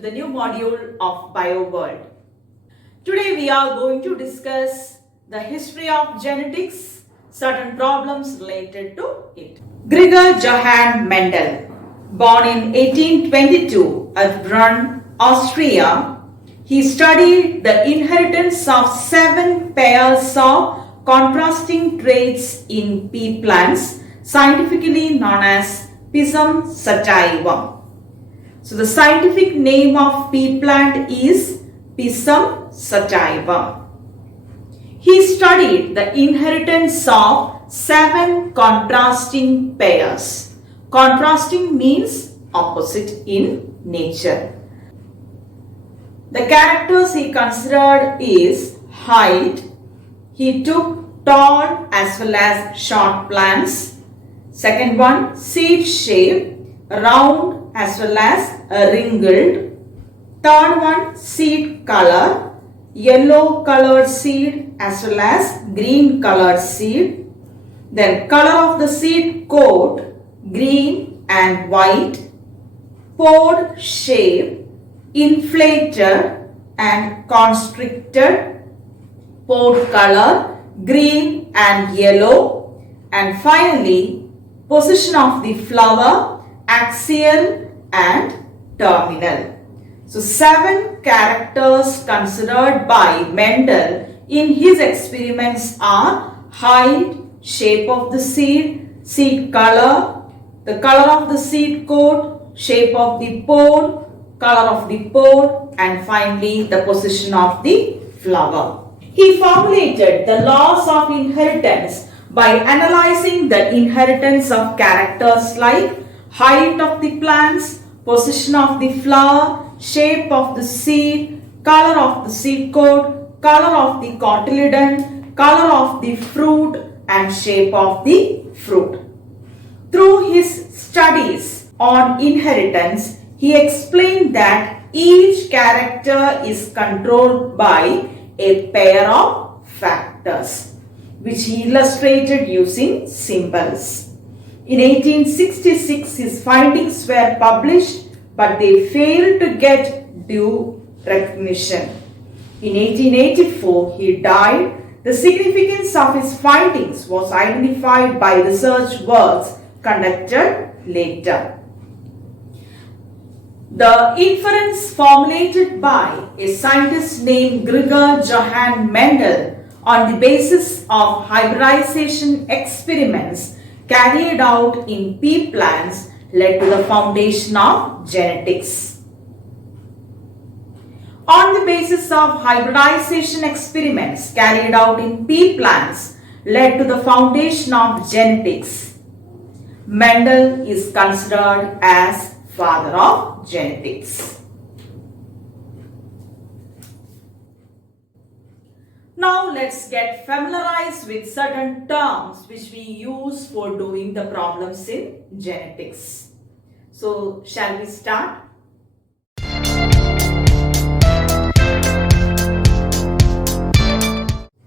to the new module of Bio World. Today we are going to discuss the history of genetics, certain problems related to it. Gregor Johann Mendel, born in 1822 at Brunn, Austria, he studied the inheritance of 7 pairs of contrasting traits in pea plants, scientifically known as Pisum sativum. So the scientific name of pea plant is Pisum sativum. He studied the inheritance of 7 contrasting pairs. Contrasting means opposite in nature. The characters he considered is height. He took tall as well as short plants. Second one, seed shape, round as well as wrinkled. Third one, seed color, yellow colored seed as well as green colored seed. Then color of the seed coat, green and white. Pod shape, inflated and constricted. Pod color, green and yellow. And finally, position of the flower, axial and terminal. So 7 characters considered by Mendel in his experiments are height, shape of the seed, seed color, the color of the seed coat, shape of the pod, color of the pod, and finally the position of the flower. He formulated the laws of inheritance by analyzing the inheritance of characters like height of the plants, position of the flower, shape of the seed, color of the seed coat, color of the cotyledon, color of the fruit, and shape of the fruit. Through his studies on inheritance, he explained that each character is controlled by a pair of factors, which he illustrated using symbols. In 1866, his findings were published, but they failed to get due recognition. In 1884, he died. The significance of his findings was identified by research works conducted later. The inference formulated by a scientist named Gregor Johann Mendel on the basis of hybridization experiments carried out in pea plants led to the foundation of genetics. On the basis of hybridization experiments carried out in pea plants led to the foundation of genetics. Mendel is considered as father of genetics. Now let's get familiarized with certain terms which we use for doing the problems in genetics. So shall we start?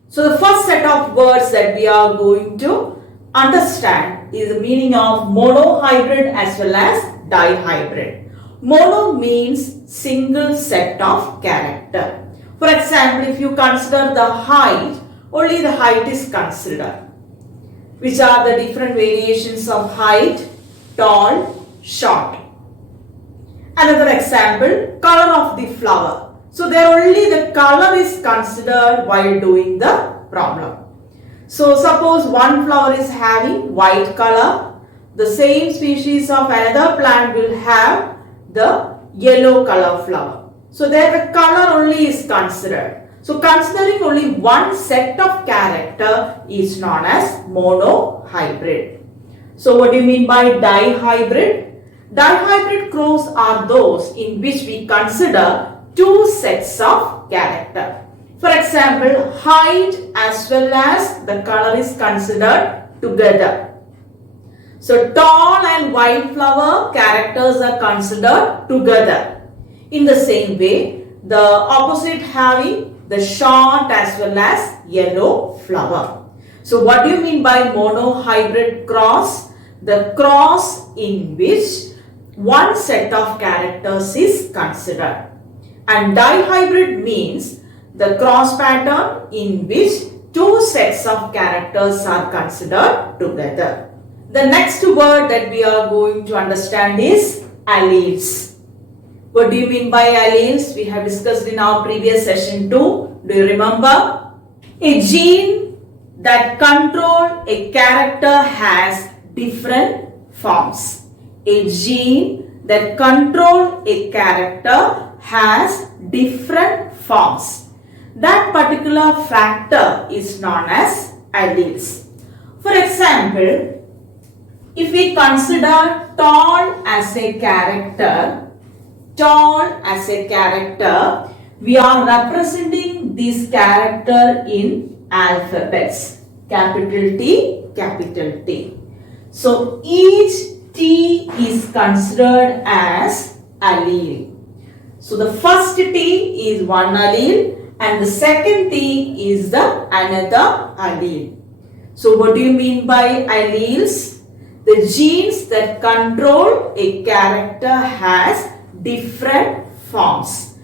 So the first set of words that we are going to understand is the meaning of monohybrid as well as dihybrid. Mono means single set of character. For example, if you consider the height, only the height is considered. Which are the different variations of height? Tall, short. Another example, color of the flower. So there only the color is considered while doing the problem. So suppose one flower is having white color, the same species of another plant will have the yellow color flower. So there the color only is considered. So considering only one set of character is known as monohybrid. So what do you mean by dihybrid? Dihybrid crows are those in which we consider 2 sets of character. For example, height as well as the color is considered together. So tall and white flower characters are considered together. In the same way, the opposite having the short as well as yellow flower. So what do you mean by monohybrid cross? The cross in which one set of characters is considered. And dihybrid means the cross pattern in which two sets of characters are considered together. The next word that we are going to understand is alleles. What do you mean by alleles? We have discussed in our previous session too. Do you remember? A gene that controls a character has different forms. A gene that controls a character has different forms. That particular factor is known as alleles. For example, if we consider tall as a character, we are representing this character in alphabets. Capital T, capital T. So each T is considered as allele. So the first T is one allele and the second T is the another allele. So what do you mean by alleles? The genes that control a character has different forms.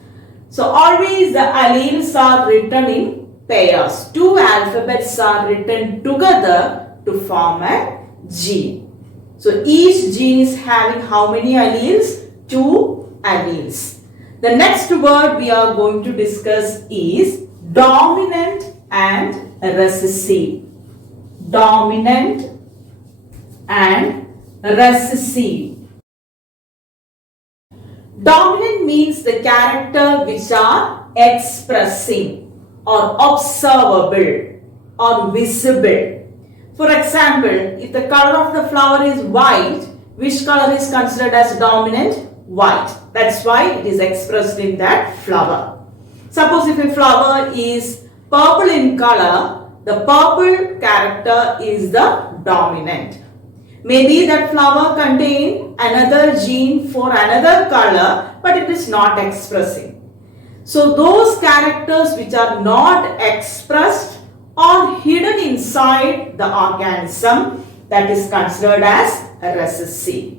So always the alleles are written in pairs. Two alphabets are written together to form a gene. So each gene is having how many alleles? Two alleles. The next word we are going to discuss is dominant and recessive. Dominant and recessive. Dominant means the character which are expressing or observable or visible. For example, if the color of the flower is white, which color is considered as dominant? White. That's why it is expressed in that flower. Suppose if a flower is purple in color, the purple character is the dominant. Maybe that flower contains another gene for another color, but it is not expressing. So those characters which are not expressed or hidden inside the organism, that is considered as recessive.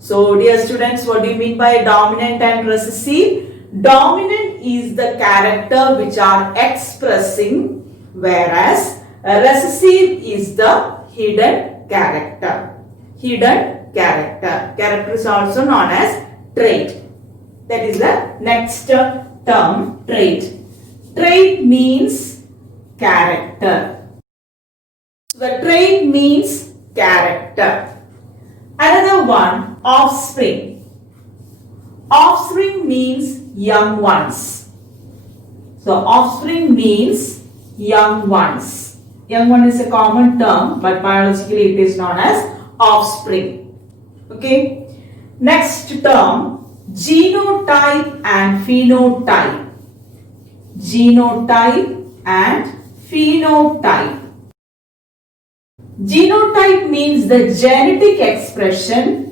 So dear students, what do you mean by dominant and recessive? Dominant is the character which are expressing, whereas recessive is the hidden character. Hidden character. Character is also known as trait. That is the next term, trait. Trait means character. So the trait means character. Another one, offspring. Offspring means young ones. So offspring means young ones. Young one is a common term, but biologically it is known as offspring. Okay. Next term, genotype and phenotype. Genotype and phenotype. Genotype means the genetic expression,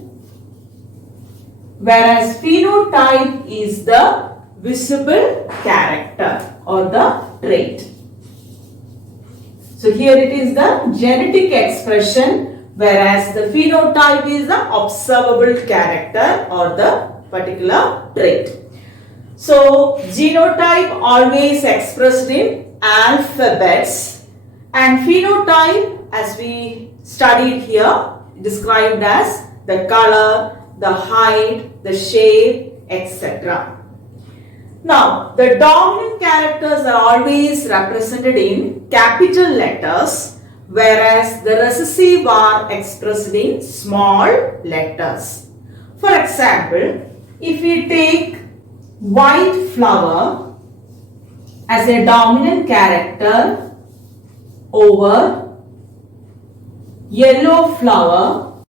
whereas phenotype is the visible character or the trait. So here it is the genetic expression, whereas the phenotype is the observable character or the particular trait. So genotype always expressed in alphabets, and phenotype, as we studied here, described as the color, the height, the shape, etc. Now, the dominant characters are always represented in capital letters, whereas the recessive are expressed in small letters. For example, if we take white flower as a dominant character over yellow flower,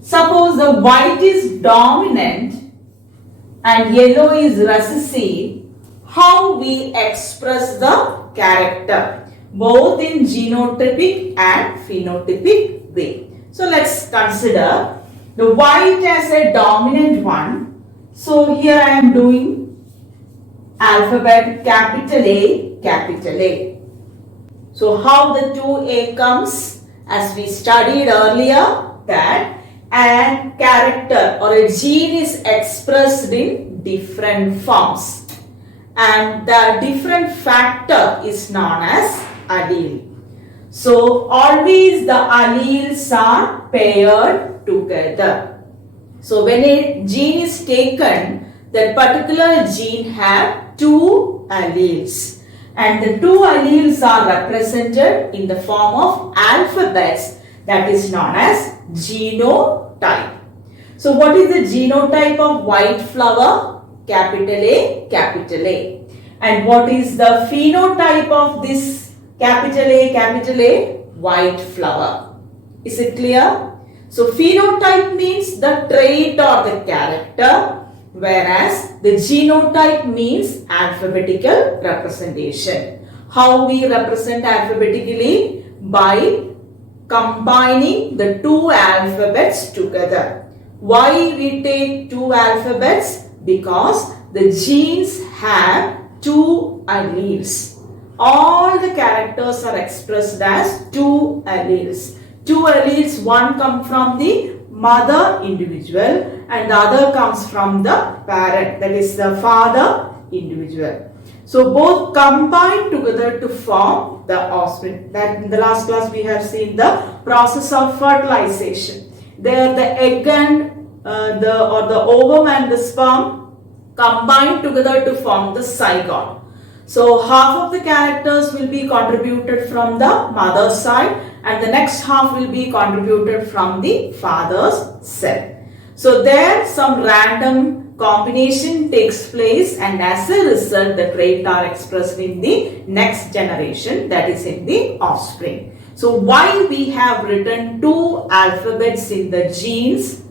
suppose the white is dominant and yellow is recessive, how we express the character both in genotypic and phenotypic way. So let's consider the white as a dominant one. So here I am doing alphabet capital A, capital A. So how the 2A comes, as we studied earlier, that and character or a gene is expressed in different forms, and the different factor is known as allele. So always the alleles are paired together. So when a gene is taken, that particular gene have two alleles, and the two alleles are represented in the form of alphabets, that is known as genotype. So what is the genotype of white flower? Capital A, capital A. And what is the phenotype of this capital A, white flower? Is it clear? So phenotype means the trait or the character, whereas the genotype means alphabetical representation. How we represent alphabetically? By combining the two alphabets together. Why we take two alphabets? Because the genes have two alleles. All the characters are expressed as two alleles. Two alleles, one comes from the mother individual and the other comes from the parent, that is the father individual. So both combine together to form the offspring. That in the last class we have seen the process of fertilization. There the egg and the ovum and the sperm combine together to form the zygote. So half of the characters will be contributed from the mother's side and the next half will be contributed from the father's cell. So there some random combination takes place and as a result the traits are expressed in the next generation, that is in the offspring. So why we have written two alphabets in the genes?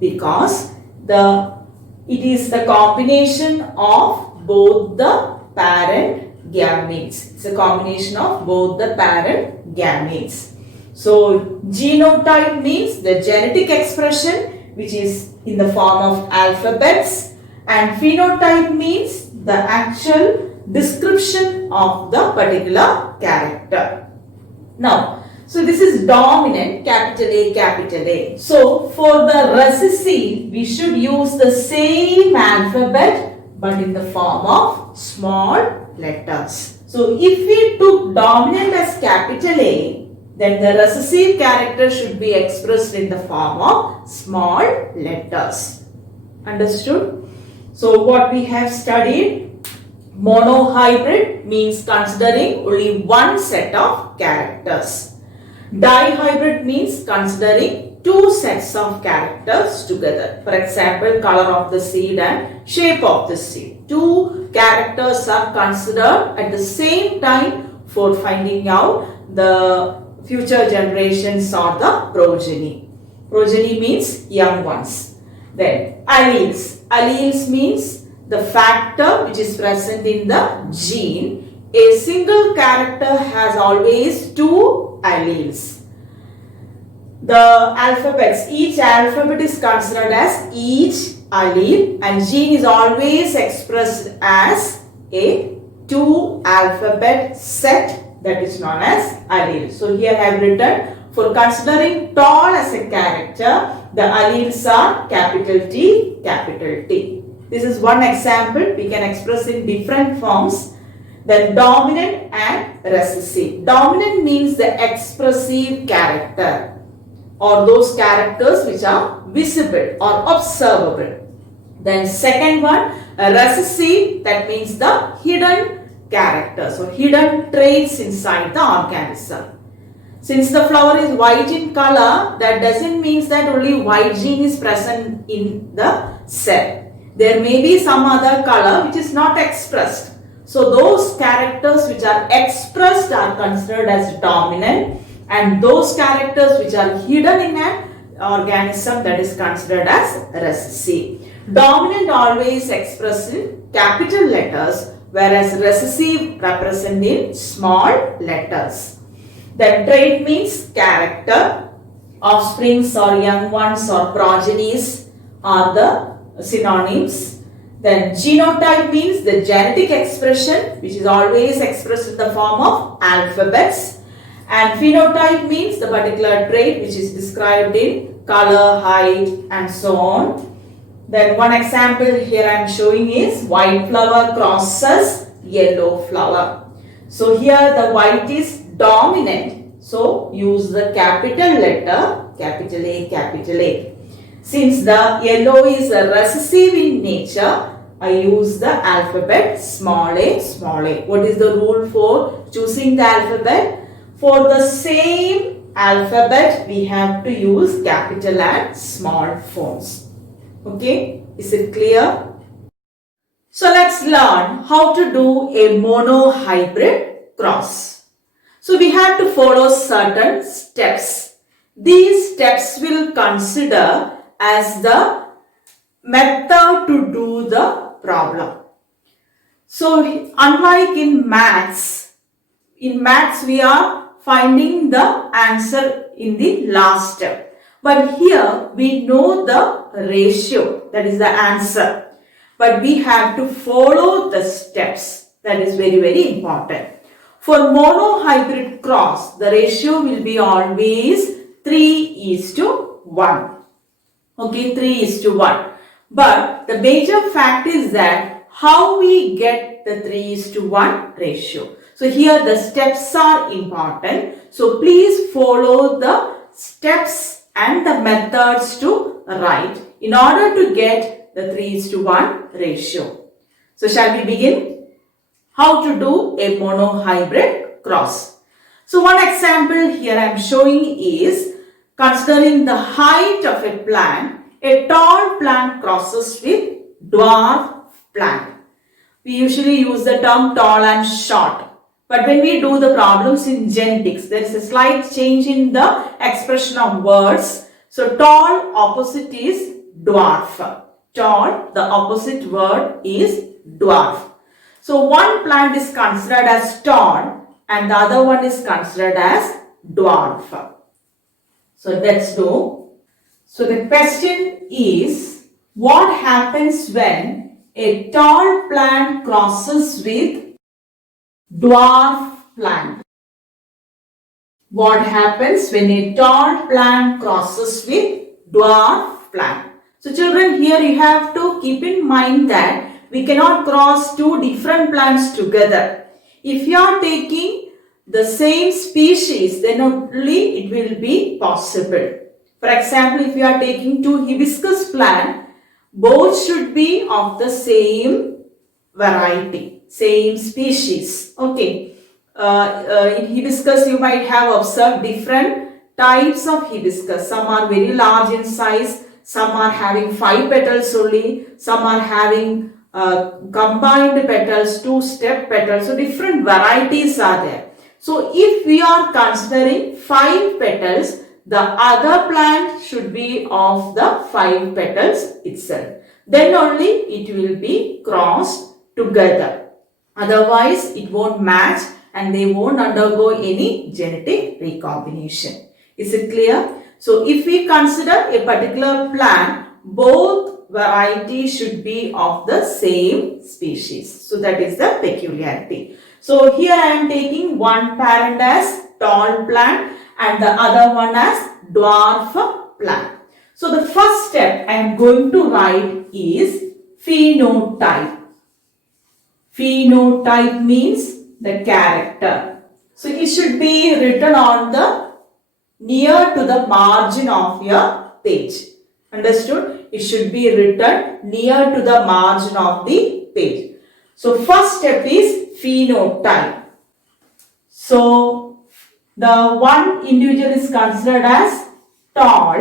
Because it is the combination of both the parent gametes. It's a combination of both the parent gametes. So genotype means the genetic expression which is in the form of alphabets, and phenotype means the actual description of the particular character. Now, so this is dominant, capital A, capital A. So for the recessive, we should use the same alphabet but in the form of small letters. So if we took dominant as capital A, then the recessive character should be expressed in the form of small letters. Understood? So what we have studied, monohybrid means considering only one set of characters. Dihybrid means considering two sets of characters together. For example, color of the seed and shape of the seed. Two characters are considered at the same time for finding out the future generations or the progeny. Progeny means young ones. Then alleles. Alleles means the factor which is present in the gene. A single character has always two alleles. The alphabets, each alphabet is considered as each allele and gene is always expressed as a two alphabet set, that is known as allele. So here I have written, for considering tall as a character, the alleles are capital T, capital T. This is one example. We can express in different forms. Then dominant and recessive. Dominant means the expressive character or those characters which are visible or observable. Then second one, recessive, that means the hidden characters or hidden traits inside the organism. Since the flower is white in color, that doesn't mean that only white gene is present in the cell. There may be some other color which is not expressed. So those characters which are expressed are considered as dominant, and those characters which are hidden in an organism, that is considered as recessive. Dominant always expressed in capital letters, whereas recessive represent in small letters. Then trait means character. Offsprings or young ones or progenies are the synonyms. Then genotype means the genetic expression which is always expressed in the form of alphabets. And phenotype means the particular trait which is described in color, height and so on. Then one example here I am showing is white flower crosses yellow flower. So here the white is dominant. So use the capital letter, capital A, capital A. Since the yellow is recessive in nature, I use the alphabet small a, small a. What is the rule for choosing the alphabet? For the same alphabet, we have to use capital and small fonts. Okay, is it clear? So let's learn how to do a monohybrid cross. So we have to follow certain steps. These steps will consider as the method to do the problem. So unlike in maths we are finding the answer in the last step. But here we know the ratio, that is the answer. But we have to follow the steps. That is very, very important. For monohybrid cross, the ratio will be always 3:1. Okay, 3:1. But the major fact is that how we get the 3:1 ratio. So here the steps are important. So please follow the steps and the methods to write in order to get the 3:1 ratio. So shall we begin? How to do a monohybrid cross. So one example here I am showing is considering the height of a plant. A tall plant crosses with dwarf plant. We usually use the term tall and short. But when we do the problems in genetics, there is a slight change in the expression of words. So tall opposite is dwarf. Tall, the opposite word is dwarf. So one plant is considered as tall and the other one is considered as dwarf. So let's do. So the question is, what happens when a tall plant crosses with dwarf plant? What happens when a tall plant crosses with dwarf plant? So children, here you have to keep in mind that we cannot cross two different plants together. If you are taking the same species, then only it will be possible. For example, if you are taking two hibiscus plants, both should be of the same variety, same species. Okay. In hibiscus, you might have observed different types of hibiscus. Some are very large in size, some are having 5 petals only, some are having combined petals, 2-step petals. So different varieties are there. So if we are considering 5 petals, the other plant should be of the 5 petals itself. Then only it will be crossed together. Otherwise, it won't match and they won't undergo any genetic recombination. Is it clear? So if we consider a particular plant, both varieties should be of the same species. So that is the peculiarity. So here I am taking one parent as tall plant and the other one as dwarf plant. So the first step I am going to write is phenotype. Phenotype means the character. So it should be written on the near to the margin of your page. Understood? It should be written near to the margin of the page. So first step is phenotype. So the one individual is considered as tall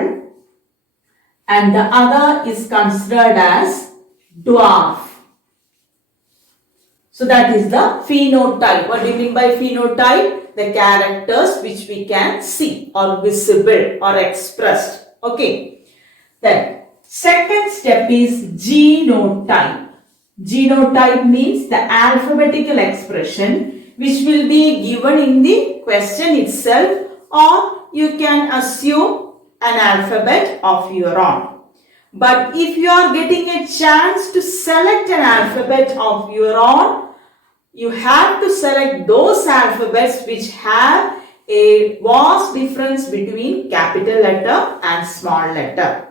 and the other is considered as dwarf. So that is the phenotype. What do you mean by phenotype? The characters which we can see or visible or expressed. Okay. Then second step is genotype. Genotype means the alphabetical expression which will be given in the question itself, or you can assume an alphabet of your own. But if you are getting a chance to select an alphabet of your own, you have to select those alphabets which have a vast difference between capital letter and small letter.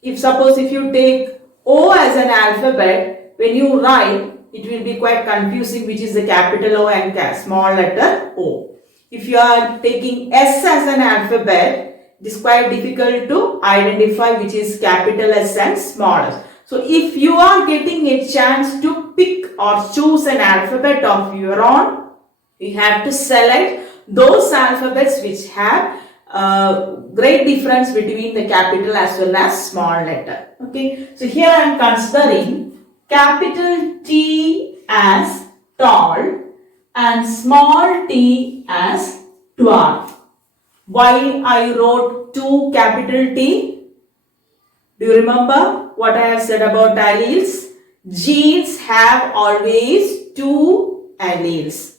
If suppose if you take O as an alphabet, when you write, it will be quite confusing which is the capital O and small letter O. If you are taking S as an alphabet, it is quite difficult to identify which is capital S and small s. So if you are getting a chance to pick or choose an alphabet of your own, you have to select those alphabets which have great difference between the capital as well as small letter. Okay, so here I am considering capital T as tall and small t as dwarf. Why I wrote 2 capital T? Do you remember what I have said about alleles? Genes have always 2 alleles.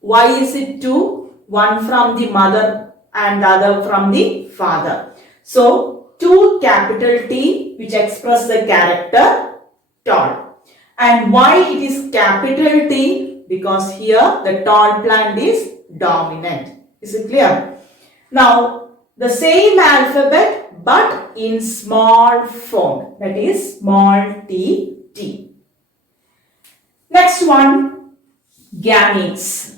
Why is it 2? One from the mother and the other from the father. So 2 capital T which express the character tall. And why it is capital T? Because here the tall plant is dominant. Is it clear? Now the same alphabet but in small form, that is small t. Next one, gametes.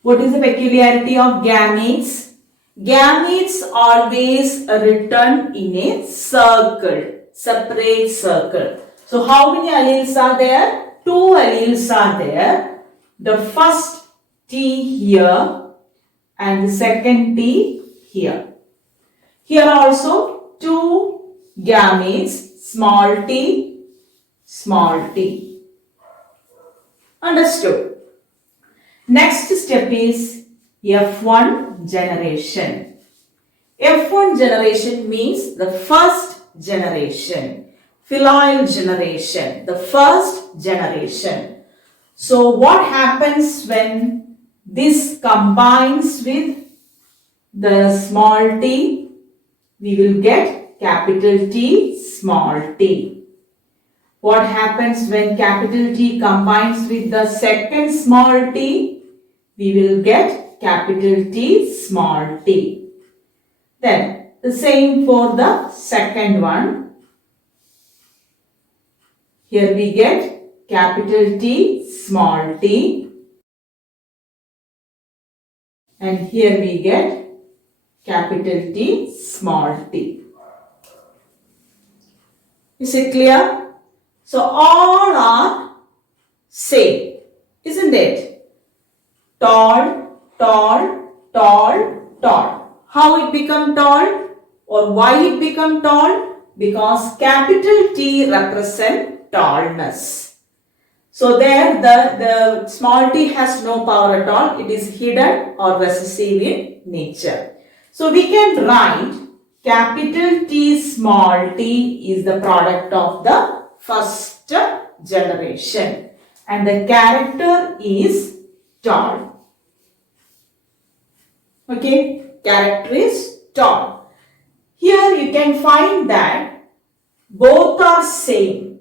What is the peculiarity of gametes? Gametes always written in a circle, separate circle. So how many alleles are there? 2 alleles are there. The first T here and the second T here. Here also 2 gametes, small t, small t. Understood? Next step is F1 generation. F1 generation means the first generation. Phylyl generation, the first generation. So what happens when this combines with the small t? We will get capital T, small t. What happens when capital T combines with the second small t? We will get capital T, small t. Then the same for the second one. Here we get capital T, small t. And here we get capital T, small t. Is it clear? So all are same, isn't it? Tall, tall, tall, tall. How it become tall or why it become tall? Because capital T represent tallness. So there the small t has no power at all. It is hidden or recessive in nature. So we can write capital T small t is the product of the first generation and the character is tall. Okay, character is tall. Here you can find that both are same.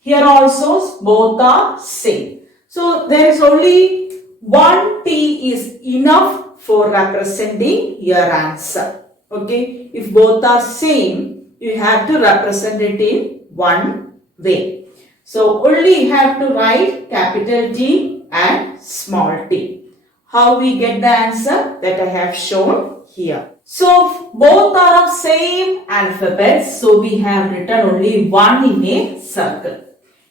Here also both are same. So there is only one t is enough for representing your answer. Okay, if both are same, you have to represent it in one way. So only you have to write capital T and small t. How we get the answer? That I have shown here. So both are of same alphabet. So we have written only one in a circle.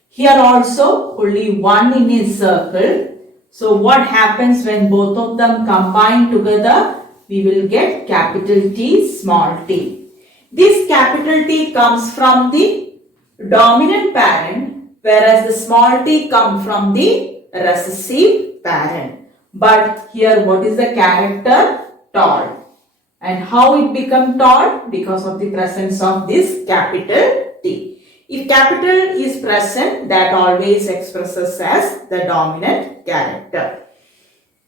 Here also only one in a circle. So what happens when both of them combine together? We will get capital T, small t. This capital T comes from the dominant parent, whereas the small t comes from the recessive parent. But here what is the character? Tall. And how it become tall? Because of the presence of this capital T. If capital is present, that always expresses as the dominant character.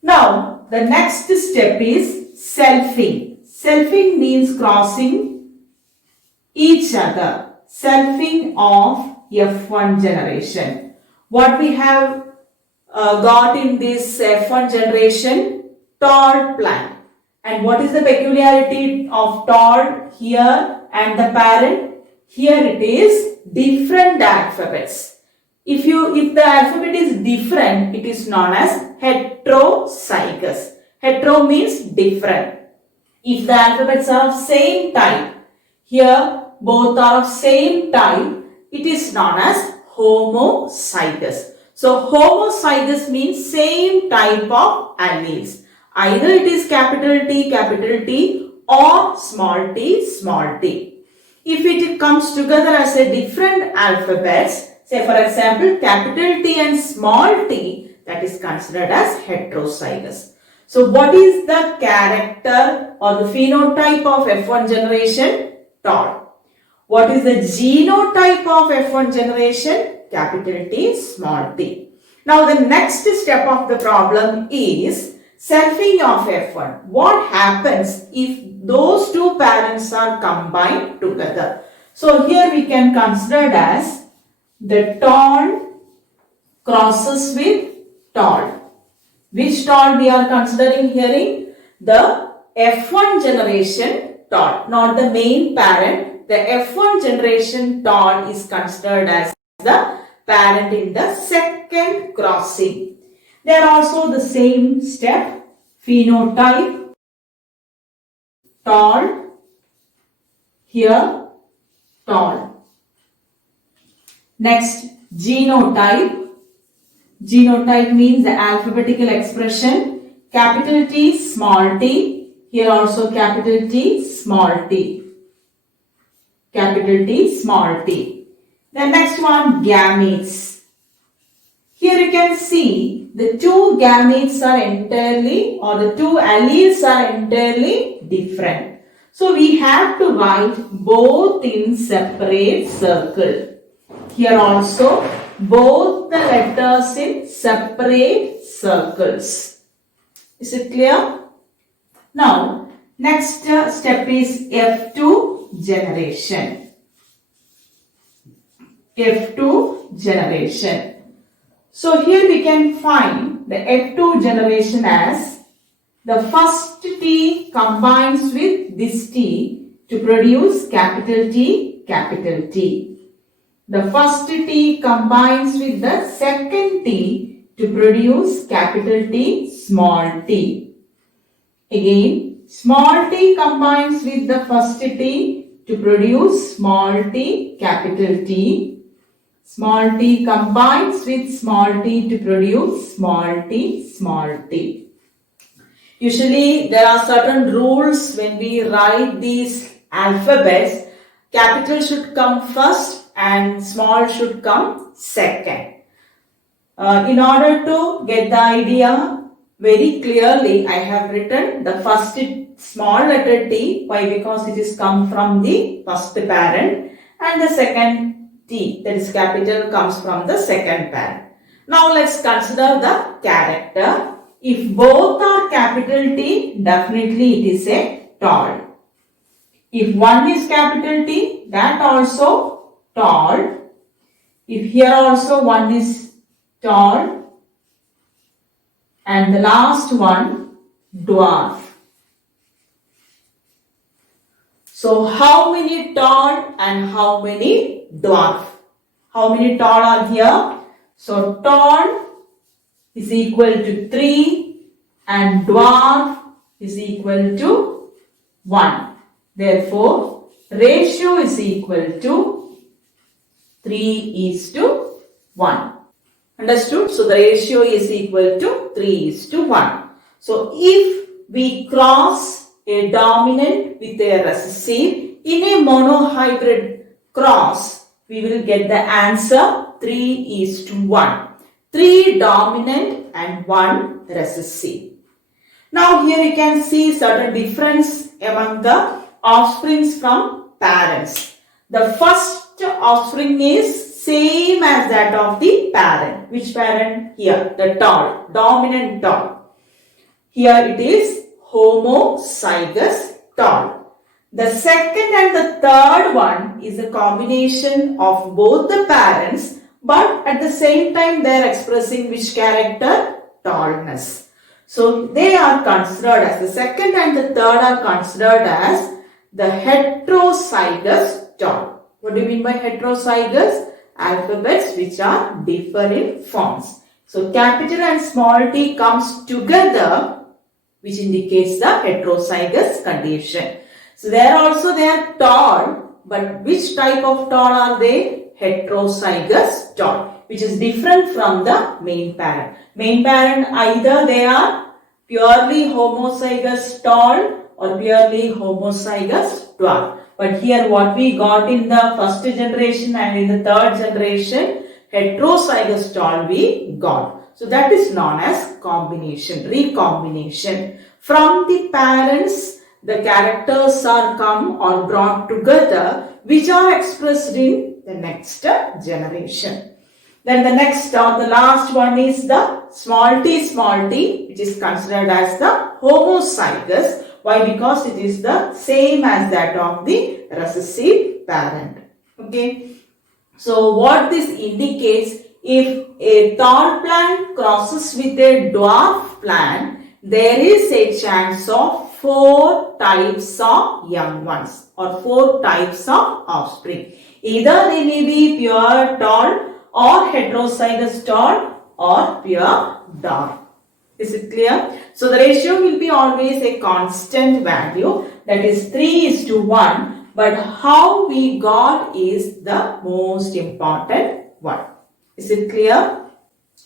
Now, the next step is selfing. Selfing means crossing each other. Selfing of F1 generation. What we have got in this F1 generation? tall plant. And what is the peculiarity of tall here and the parent? Here it is different alphabets. If the alphabet is different, it is known as heterozygous. Hetero means different. If the alphabets are of same type, here both are of same type, it is known as homozygous. So homozygous means same type of alleles. Either it is capital T or small t. If it comes together as a different alphabets, say for example capital T and small t, that is considered as heterozygous. So what is the character or the phenotype of F1 generation? Tall. What is the genotype of F1 generation? Capital T, small t. Now the next step of the problem is selfing of F1. What happens if those two parents are combined together? So here we can consider it as the tall crosses with tall. Which tall we are considering here? The F1 generation tall, not the main parent. The F1 generation tall is considered as the parent in the second crossing. They are also the same step. Phenotype, tall, here, tall. Next, genotype. Genotype means the alphabetical expression. Capital T, small t. Here also capital T, small t. Capital T, small t. The next one, gametes. Here you can see the two gametes are entirely, or the two alleles are entirely different. So we have to write both in separate circle. Here also both the letters in separate circles. Is it clear? Now next step is F2 generation. F2 generation. So here we can find the F2 generation as the first T combines with this T to produce capital T, capital T. The first T combines with the second T to produce capital T, small t. Again, small t combines with the first T to produce small t, capital T. Small t combines with small t to produce small t, small t. Usually there are certain rules when we write these alphabets. Capital should come first and small should come second. In order to get the idea very clearly, I have written the first small letter t. Why? Because it is come from the first parent, and the second T, that is capital, comes from the second parent. Now let's consider the character. If both are capital T, definitely it is a tall. If one is capital T, that also tall. If here also one is tall, and the last one dwarf. So how many tall and how many dwarf? How many tall are here? So tall is equal to 3 and dwarf is equal to 1. Therefore, ratio is equal to 3:1. Understood? So the ratio is equal to 3:1. So if we cross a dominant with a recessive in a monohybrid cross, we will get the answer 3:1. 3 dominant and 1 recessive. Now here you can see certain difference among the offsprings from parents. The first offspring is same as that of the parent. Which parent? Here, the tall, dominant tall. Here it is homozygous tall. The second and the third one is a combination of both the parents, but at the same time they are expressing which character? Tallness. So they are considered as, the second and the third are considered as the heterozygous tall. What do you mean by heterozygous? Alphabets which are differ in forms. So capital and small t comes together, which indicates the heterozygous condition. So there also they are tall, but which type of tall are they? Heterozygous tall, which is different from the main parent. Main parent, either they are purely homozygous tall or purely homozygous dwarf. But here what we got in the first generation and in the third generation, heterozygous tall we got. So that is known as combination, recombination. From the parents, the characters are come or brought together, which are expressed in the next generation. Then the next or the last one is the small t, which is considered as the homozygous. Why? Because it is the same as that of the recessive parent. Okay. So what this indicates, if a tall plant crosses with a dwarf plant, there is a chance of 4 types of young ones or 4 types of offspring. Either they may be pure tall or heterozygous tall or pure dwarf. Is it clear? So the ratio will be always a constant value, that is 3:1, but how we got is the most important one. Is it clear?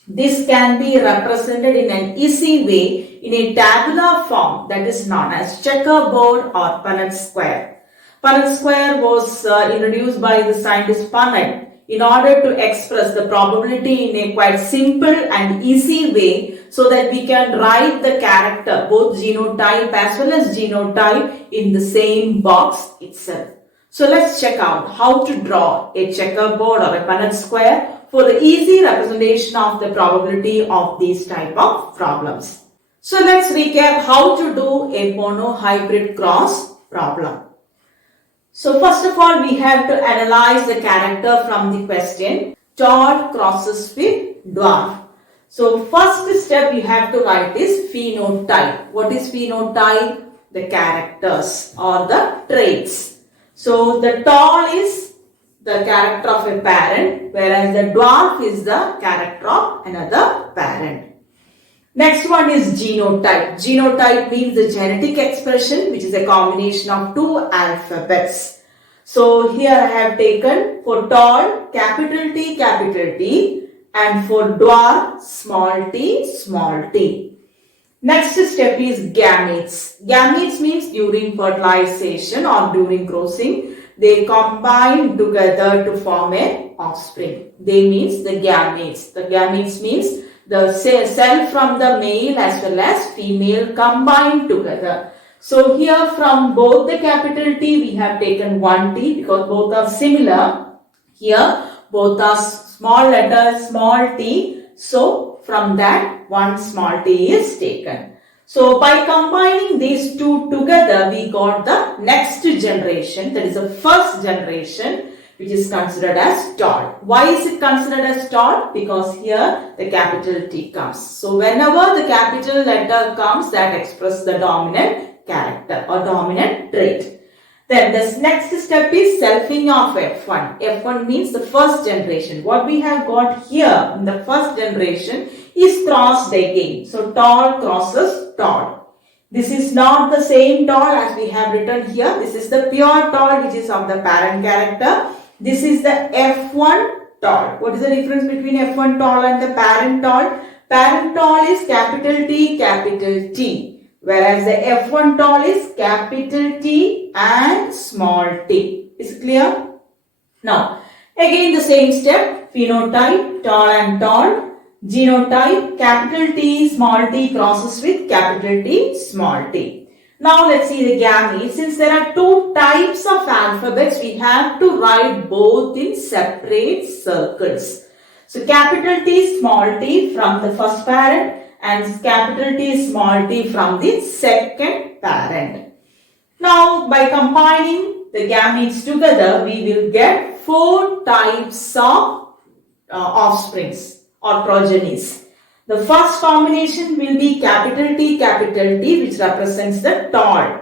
This can be represented in an easy way in a tabular form, that is known as checkerboard or Punnett square. Punnett square was introduced by the scientist Punnett in order to express the probability in a quite simple and easy way, so that we can write the character, both genotype as well as genotype, in the same box itself. So let's check out how to draw a checkerboard or a Punnett square for the easy representation of the probability of these type of problems. So let's recap how to do a monohybrid cross problem. So first of all, we have to analyze the character from the question. Tall crosses with dwarf. So first step you have to write is phenotype. What is phenotype? The characters or the traits. So the tall is the character of a parent, whereas the dwarf is the character of another parent. Next one is genotype. Genotype means the genetic expression, which is a combination of 2 alphabets. So here I have taken for tall capital T, and for dwarf small t. Next step is gametes. Gametes means during fertilization or during crossing, they combine together to form an offspring. They means the gametes. The gametes means the cell from the male as well as female combined together. So here from both the capital T we have taken 1 T because both are similar. Here both are small letters small t. So from that one small t is taken. So by combining these two together, we got the next generation, that is the first generation, which is considered as tall. Why is it considered as tall? Because here the capital T comes. So whenever the capital letter comes, that expresses the dominant character or dominant trait. Then this next step is selfing of F1. F1 means the first generation. What we have got here in the first generation is crossed again. So tall crosses tall. This is not the same tall as we have written here. This is the pure tall, which is of the parent character. This is the F1 tall. What is the difference between F1 tall and the parent tall? Parent tall is capital T. Whereas the F1 tall is capital T and small t. Is it clear? Now, again the same step. Phenotype, tall and tall. Genotype, capital T, small t crosses with capital T, small t. Now let's see the gametes. Since there are 2 types of alphabets, we have to write both in separate circles. So capital T, small t from the first parent, and capital T small t from the second parent. Now by combining the gametes together, we will get 4 types of offsprings or progenies. The first combination will be capital T, which represents the tall.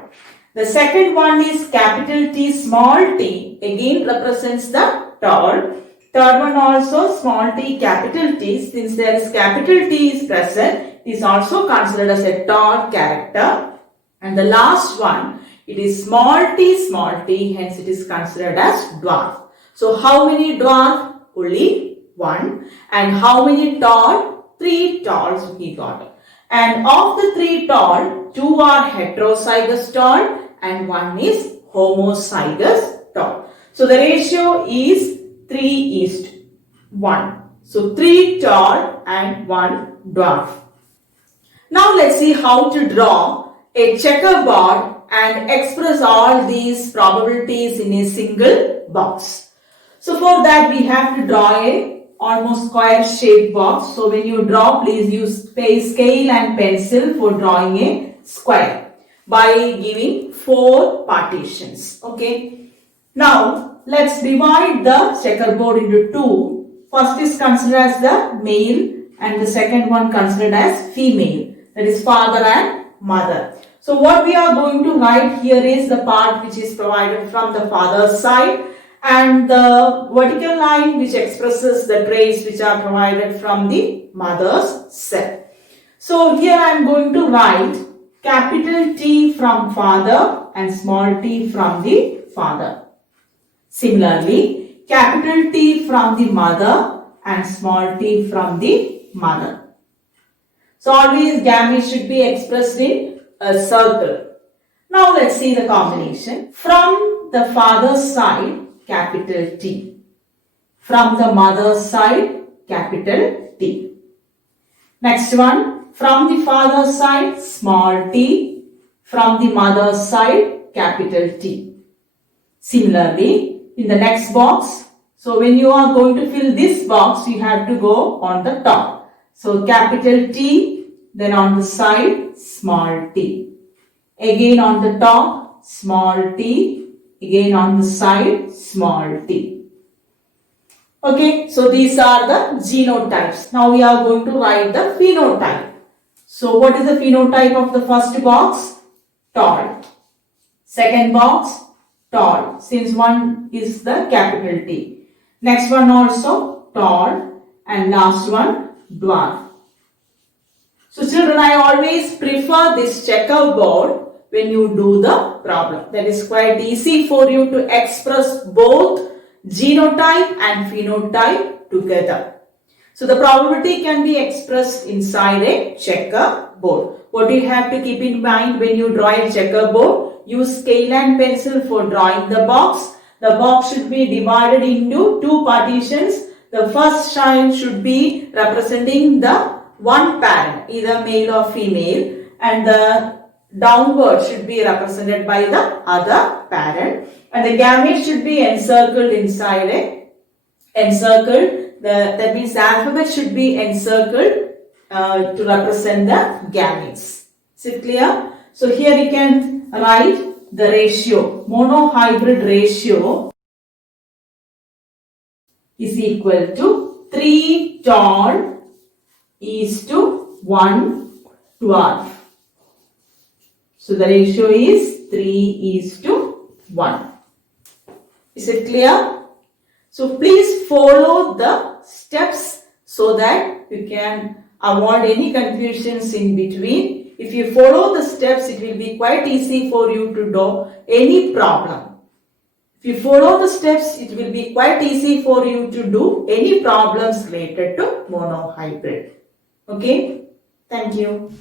The second one is capital T, small t, again represents the tall. Third one also small t, capital T, since there is capital T is present, it is also considered as a tall character. And the last one, it is small t, hence it is considered as dwarf. So how many dwarf? Only one. And how many tall? 3 talls we got. And of the 3 tall, 2 are heterozygous tall and 1 is homozygous tall. So the ratio is 3:1. So 3 tall and 1 dwarf. Now let's see how to draw a checkerboard and express all these probabilities in a single box. So for that we have to draw a almost square shaped box. So when you draw, please use scale and pencil for drawing a square by giving 4 partitions. Okay. Now let's divide the checkerboard into 2. First is considered as the male and the second one considered as female. That is father and mother. So what we are going to write here is the part which is provided from the father's side, and the vertical line which expresses the traits which are provided from the mother's cell. So here I am going to write capital T from father and small t from the father. Similarly, capital T from the mother and small t from the mother. So always gametes should be expressed in a circle. Now let's see the combination. From the father's side, capital T. From the mother's side, capital T. Next one, from the father's side, small t. From the mother's side, capital T. Similarly, in the next box, so when you are going to fill this box, you have to go on the top. So capital T, then on the side, small t. Again on the top, small t. Again on the side, small t. Okay, so these are the genotypes. Now we are going to write the phenotype. So what is the phenotype of the first box? Tall. Second box, tall, since one is the capital T. Next one also tall, and last one dwarf. So children, I always prefer this checkerboard when you do the problem. That is quite easy for you to express both genotype and phenotype together. So the probability can be expressed inside a checkerboard. What you have to keep in mind when you draw a checkerboard, use scale and pencil for drawing the box. The box should be divided into 2 partitions. The first side should be representing the one parent, either male or female, and the downward should be represented by the other parent, and the gamete should be encircled inside that means the alphabet should be encircled to represent the gametes. Is it clear? So here you can write the ratio. Monohybrid ratio is equal to 3 tall is to 1 dwarf. So the ratio is 3:1. Is it clear? So please follow the steps so that you can avoid any confusions in between. If you follow the steps, it will be quite easy for you to do any problem. If you follow the steps, it will be quite easy for you to do any problems related to monohybrid. Okay? Thank you.